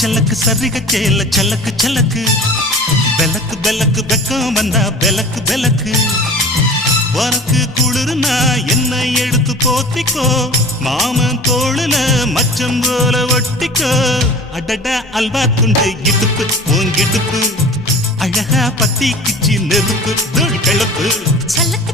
சலக்கு சரிக சேல சலக்கு சலக்கு பெலக்கு பெலக்கு வெக்கம் வந்தா பெலக்கு பெலக்கு உனக்கு குளிர்னா என்ன எடுத்து போத்திக்கோ மாமன் தோளுல மச்சம் போல ஒட்டிக்கோ அடடா அல்வா துண்டு இடுப்பு உன் இடுப்பு அழகா பத்தி கிச்சி நெருப்பு தோல் கிளப்பு சலக்கு